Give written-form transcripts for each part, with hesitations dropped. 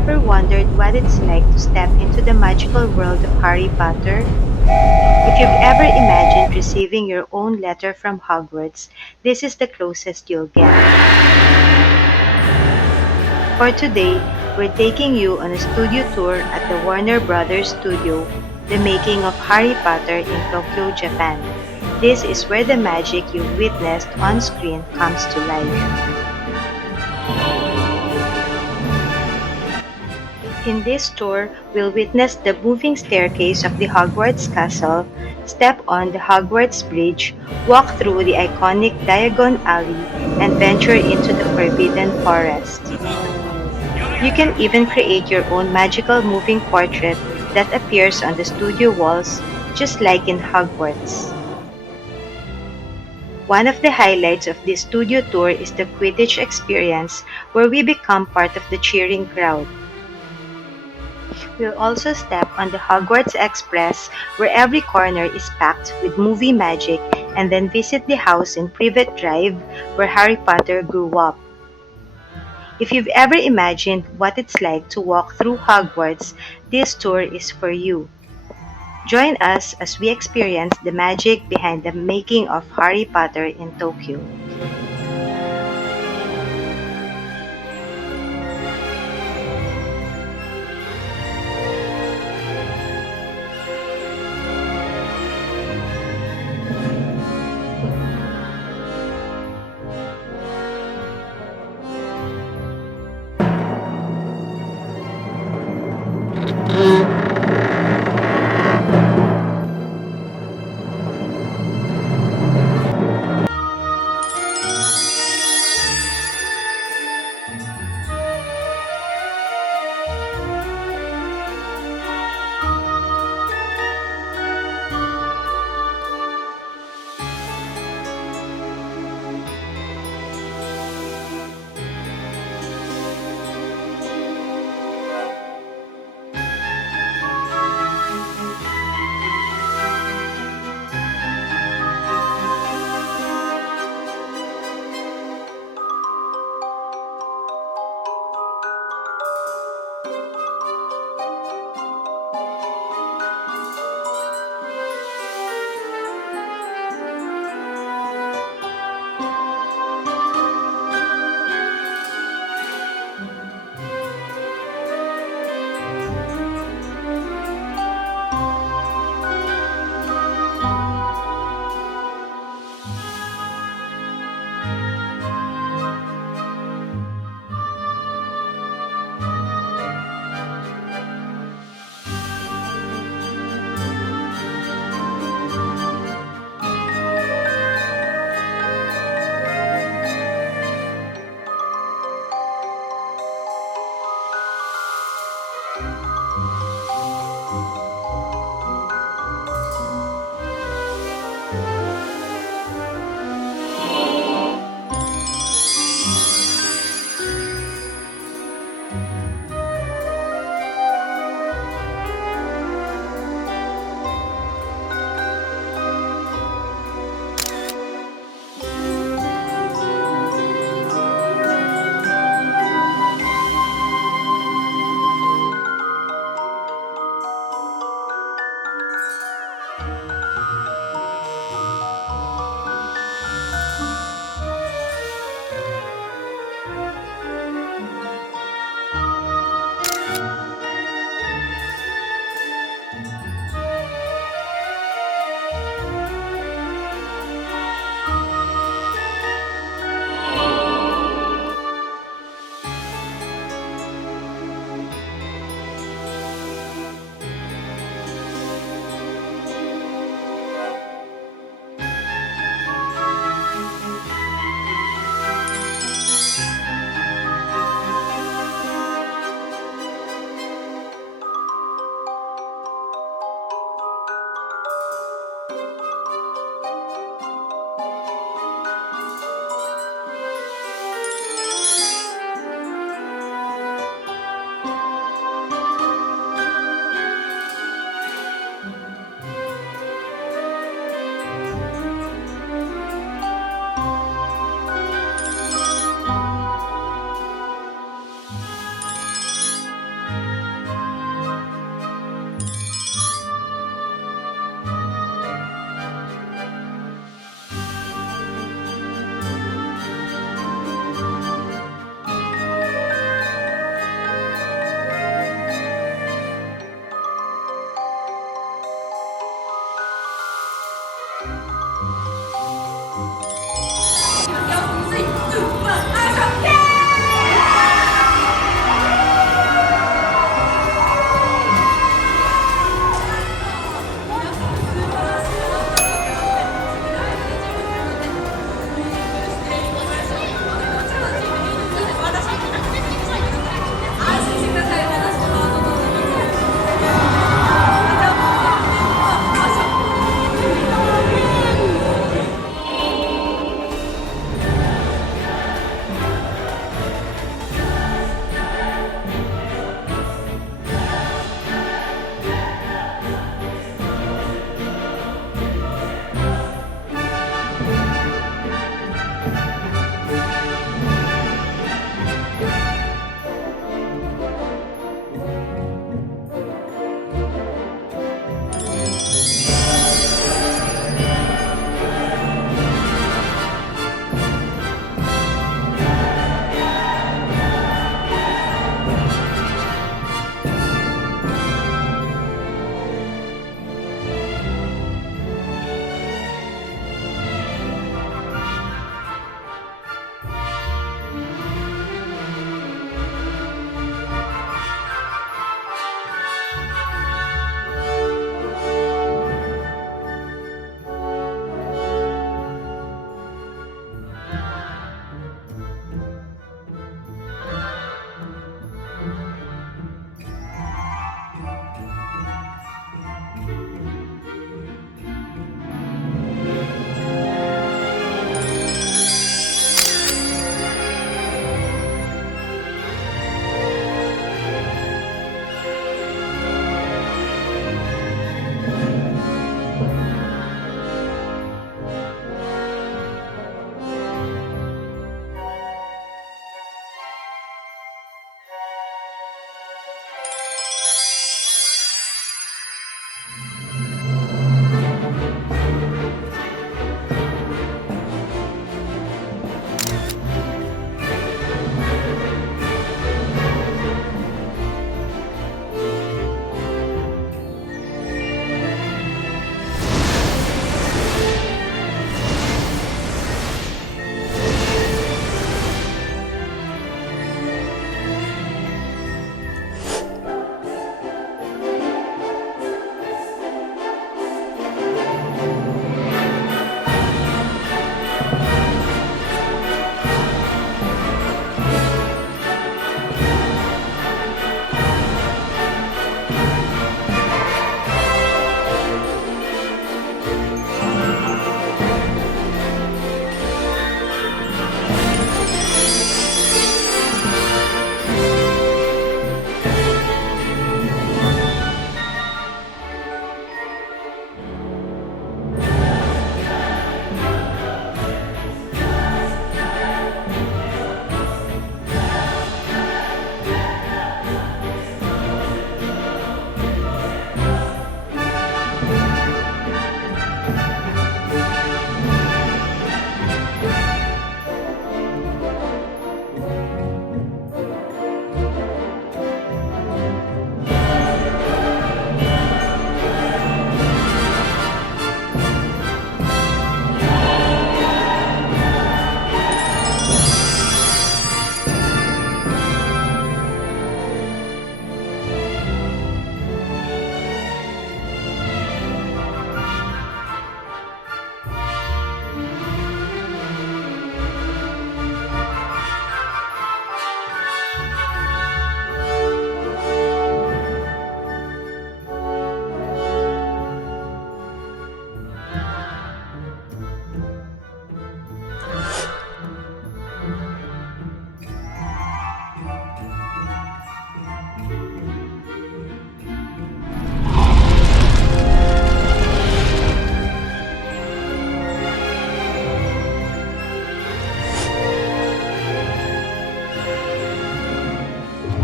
ever wondered what it's like to step into the magical world of Harry Potter? If you've ever imagined receiving your own letter from Hogwarts, this is the closest you'll get. For today, we're taking you on a studio tour at the Warner Brothers studio, the making of Harry Potter in Tokyo, Japan. This is where the magic you've witnessed on screen comes to life. In this tour, we'll witness the moving staircase of the Hogwarts castle, step on the Hogwarts bridge, walk through the iconic Diagon alley, and venture into the Forbidden Forest. You can even create your own magical moving portrait that appears on the studio walls, just like in Hogwarts. One of the highlights of this studio tour is the Quidditch experience, where we become part of the cheering crowd. We'll also step on the Hogwarts Express, where every corner is packed with movie magic, and then visit the house in Privet Drive, where Harry Potter grew up. If you've ever imagined what it's like to walk through Hogwarts, this tour is for you. Join us as we experience the magic behind the making of Harry Potter in Tokyo.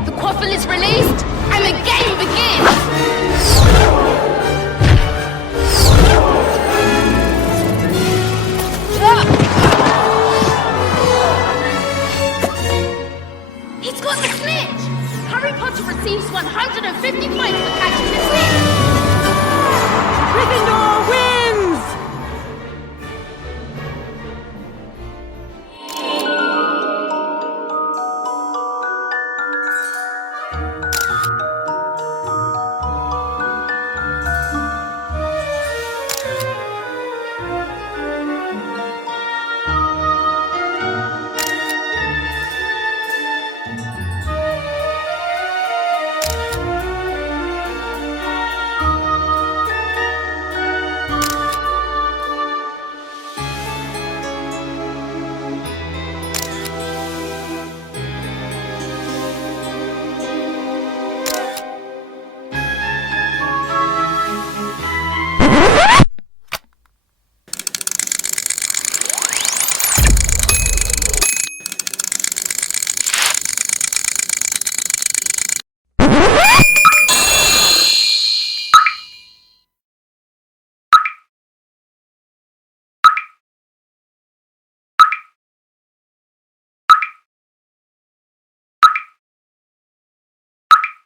The quaffle is released, and the game begins! He's got the snitch! Harry Potter receives 150 points for catching the snitch! Gryffindor wins!